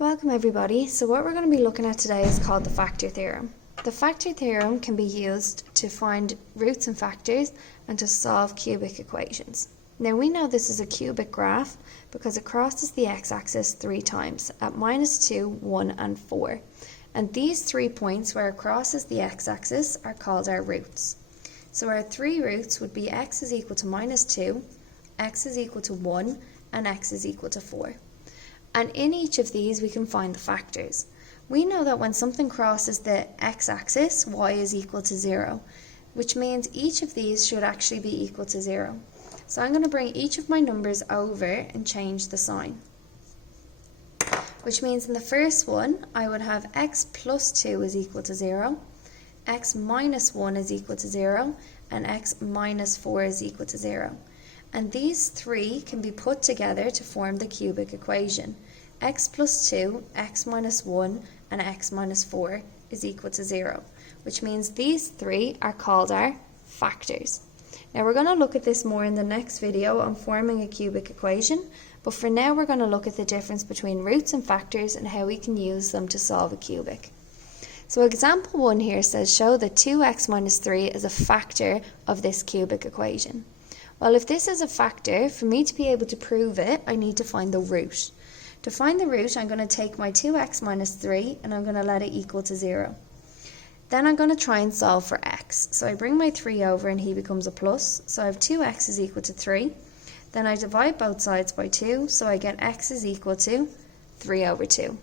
Welcome everybody. So what we're going to be looking at today is called the factor theorem. The factor theorem can be used to find roots and factors and to solve cubic equations. Now we know this is a cubic graph because it crosses the x-axis 3 times at -2, 1 and 4. And these 3 points where it crosses the x-axis are called our roots. So our 3 roots would be x is equal to -2, x is equal to 1 and x is equal to 4. And in each of these we can find the factors. We know that when something crosses the x-axis, y is equal to 0, which means each of these should actually be equal to 0. So I'm going to bring each of my numbers over and change the sign. Which means in the first one, I would have x plus 2 is equal to 0, x minus 1 is equal to 0, and x minus 4 is equal to 0. And these 3 can be put together to form the cubic equation. X plus 2, x minus 1, and x minus 4 is equal to 0, which means these 3 are called our factors. Now we're going to look at this more in the next video on forming a cubic equation, but for now we're going to look at the difference between roots and factors and how we can use them to solve a cubic. So example 1 here says show that 2x minus 3 is a factor of this cubic equation. Well, if this is a factor, for me to be able to prove it, I need to find the root. To find the root, I'm going to take my 2x minus 3 and I'm going to let it equal to 0. Then I'm going to try and solve for x. So I bring my 3 over and he becomes a plus. So I have 2x is equal to 3. Then I divide both sides by 2, so I get x is equal to 3 over 2.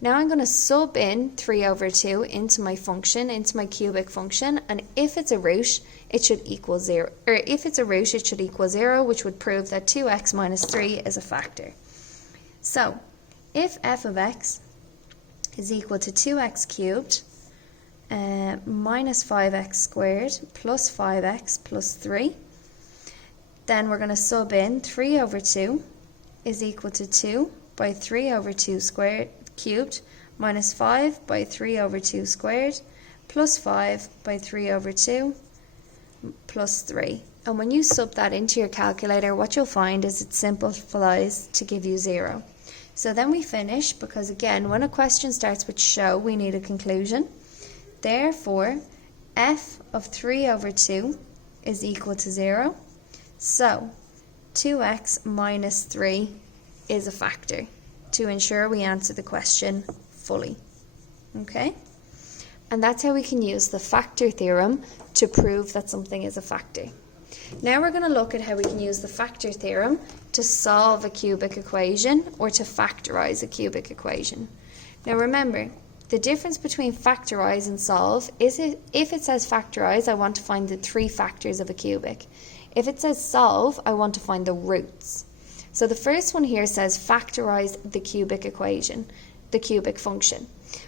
Now I'm going to sub in 3 over 2 into my function, into my cubic function, and if it's a root, it should equal 0. Or if it's a root, it should equal 0, which would prove that 2x minus 3 is a factor. So, if f of x is equal to 2x cubed minus 5x squared plus 5x plus 3, then we're going to sub in 3 over 2 is equal to 2 by 3 over 2 squared cubed minus 5 by 3 over 2 squared plus 5 by 3 over 2 plus 3. And when you sub that into your calculator, what you'll find is it simplifies to give you 0. So then we finish because, again, when a question starts with show, we need a conclusion. Therefore, f of 3 over 2 is equal to 0. So 2x minus 3 is a factor, to ensure we answer the question fully. Okay? And that's how we can use the factor theorem to prove that something is a factor. Now we're going to look at how we can use the factor theorem to solve a cubic equation or to factorize a cubic equation. Now remember, the difference between factorize and solve is if it says factorize, I want to find the 3 factors of a cubic. If it says solve, I want to find the roots. So the first one here says factorize the cubic equation, the cubic function,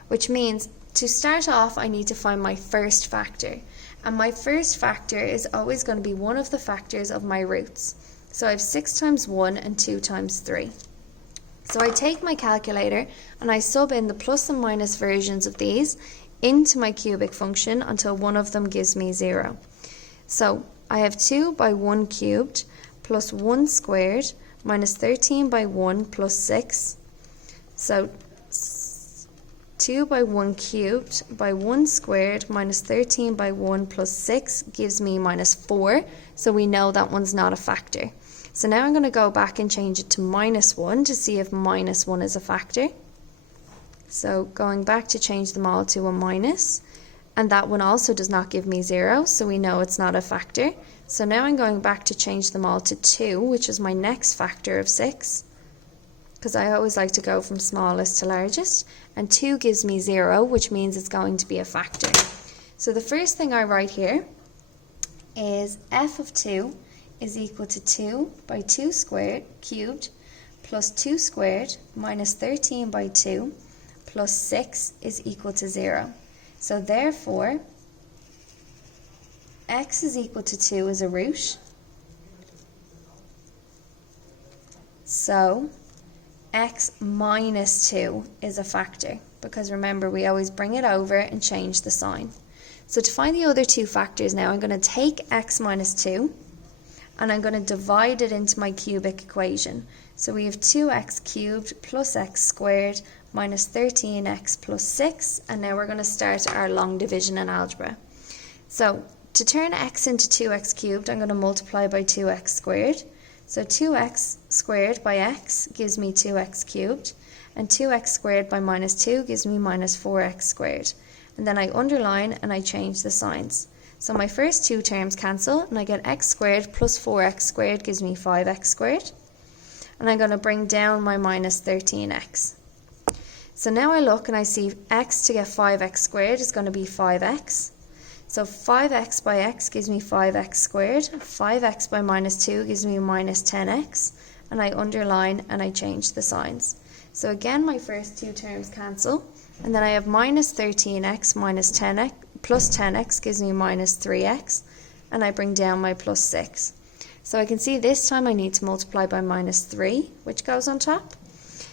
which means to start off I need to find my first factor. And my first factor is always going to be one of the factors of my roots. So I have 6 times 1 and 2 times 3. So I take my calculator and I sub in the plus and minus versions of these into my cubic function until one of them gives me 0. So I have 2 by 1 cubed plus 1 squared minus 13 by 1 plus 6. So 2 by 1 cubed by 1 squared minus 13 by 1 plus 6 gives me minus 4. So we know that one's not a factor. So now I'm going to go back and change it to minus 1 to see if minus 1 is a factor. So going back to change them all to a minus. And that one also does not give me 0, so we know it's not a factor. So now I'm going back to change them all to 2, which is my next factor of 6. Because I always like to go from smallest to largest. And 2 gives me 0, which means it's going to be a factor. So the first thing I write here is f of 2 is equal to 2 by 2 squared cubed plus 2 squared minus 13 by 2 plus 6 is equal to 0. So therefore, x is equal to 2 is a root. So x minus 2 is a factor, because remember we always bring it over and change the sign. So to find the other 2 factors now, I'm going to take x minus 2 and I'm going to divide it into my cubic equation. So we have 2x cubed plus x squared minus 13x plus 6, and now we're going to start our long division in algebra. So to turn x into 2x cubed, I'm going to multiply by 2x squared. So 2x squared by x gives me 2x cubed, and 2x squared by minus 2 gives me minus 4x squared. And then I underline and I change the signs. So my first two terms cancel, and I get x squared plus 4x squared gives me 5x squared. And I'm going to bring down my minus 13x. So now I look and I see x to get 5x squared is going to be 5x. So 5x by x gives me 5x squared. 5x by minus 2 gives me minus 10x. And I underline and I change the signs. So again, my first two terms cancel. And then I have minus 13x minus 10x plus 10x gives me minus 3x. And I bring down my plus 6. So I can see this time I need to multiply by minus 3, which goes on top.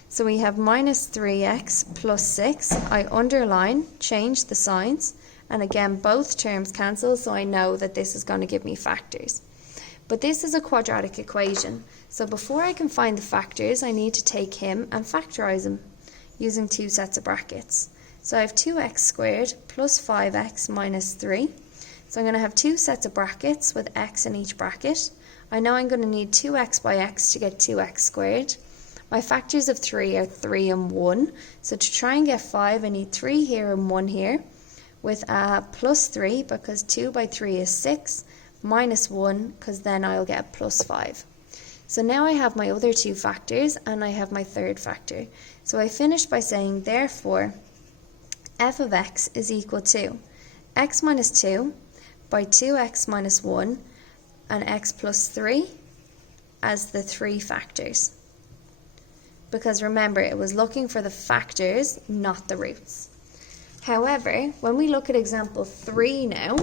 So we have minus 3x plus 6. I underline, change the signs, and again both terms cancel, so I know that this is going to give me factors. But this is a quadratic equation, so before I can find the factors I need to take him and factorize him using two sets of brackets. So I have 2x squared plus 5x minus 3. So I'm going to have two sets of brackets with x in each bracket. I know I'm going to need 2x by x to get 2x squared. My factors of 3 are 3 and 1. So to try and get 5, I need 3 here and 1 here, with a plus 3 because 2 by 3 is 6, minus 1 because then I'll get a plus 5. So now I have my other two factors and I have my third factor. So I finish by saying, therefore, f of x is equal to x minus 2 by 2x minus 1 and x plus 3 as the three factors. Because remember, it was looking for the factors, not the roots. However, when we look at example 3 now,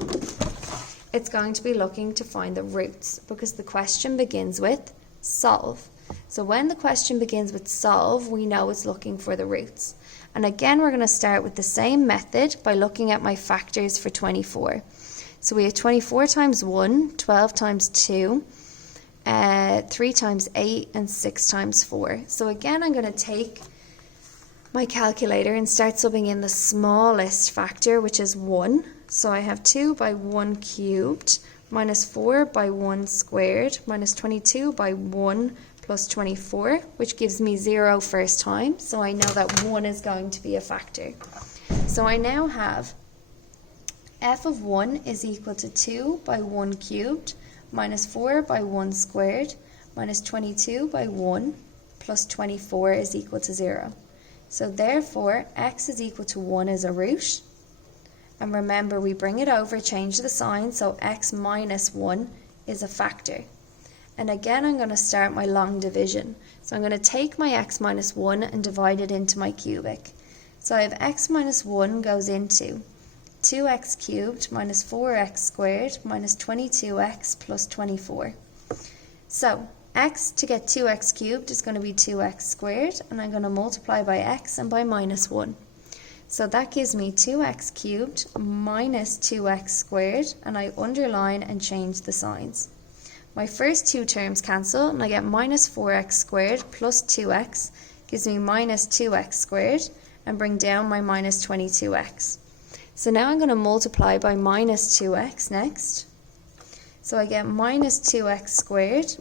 it's going to be looking to find the roots because the question begins with solve. So when the question begins with solve, we know it's looking for the roots. And again, we're going to start with the same method by looking at my factors for 24. So we have 24 times 1, 12 times 2, 3 times 8, and 6 times 4. So again, I'm going to take my calculator and start subbing in the smallest factor, which is 1. So I have 2 by 1 cubed minus 4 by 1 squared minus 22 by 1 plus 24, which gives me 0 first time. So I know that 1 is going to be a factor. So I now have f of 1 is equal to 2 by 1 cubed minus 4 by 1 squared minus 22 by 1 plus 24 is equal to 0. So therefore, x is equal to 1 as a root. And remember, we bring it over, change the sign, so x minus 1 is a factor. And again, I'm going to start my long division. So I'm going to take my x minus 1 and divide it into my cubic. So I have x minus 1 goes into 2x cubed minus 4x squared minus 22x plus 24. So x to get 2x cubed is going to be 2x squared, and I'm going to multiply by x and by minus 1. So that gives me 2x cubed minus 2x squared, and I underline and change the signs. My first two terms cancel, and I get minus 4x squared plus 2x gives me minus 2x squared, and bring down my minus 22x. So now I'm going to multiply by minus 2x next. So I get minus 2x squared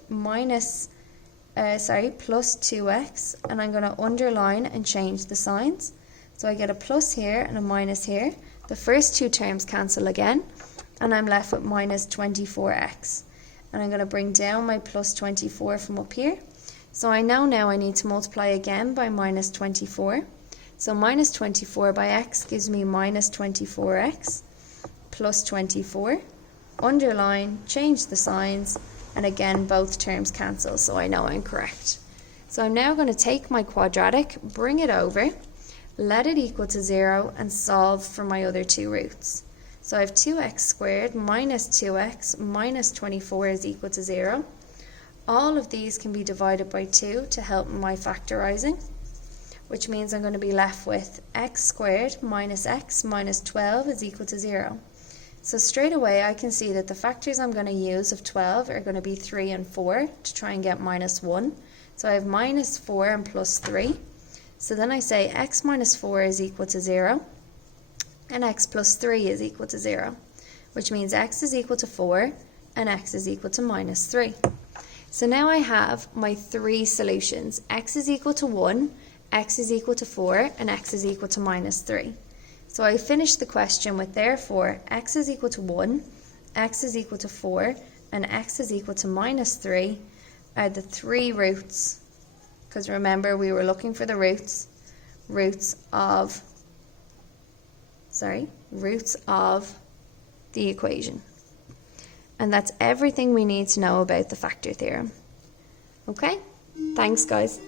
plus 2x, and I'm going to underline and change the signs. So I get a plus here and a minus here. The first two terms cancel again, and I'm left with minus 24x. And I'm going to bring down my plus 24 from up here. So I know now I need to multiply again by minus 24. So minus 24 by x gives me minus 24x plus 24. Underline, change the signs, and again both terms cancel, so I know I'm correct. So I'm now going to take my quadratic, bring it over, let it equal to 0, and solve for my other two roots. So I have 2x squared minus 2x minus 24 is equal to 0. All of these can be divided by 2 to help my factorizing, which means I'm going to be left with x squared minus x minus 12 is equal to 0. So straight away I can see that the factors I'm going to use of 12 are going to be 3 and 4 to try and get minus 1. So I have minus 4 and plus 3. So then I say x minus 4 is equal to 0, and x plus 3 is equal to 0, which means x is equal to 4 and x is equal to minus 3. So now I have my three solutions. X is equal to 1, x is equal to 4, and x is equal to minus 3. So I finish the question with therefore x is equal to 1, x is equal to 4, and x is equal to minus 3 are the three roots. Because remember, we were looking for the roots of the equation. And that's everything we need to know about the factor theorem. Okay? Thanks, guys.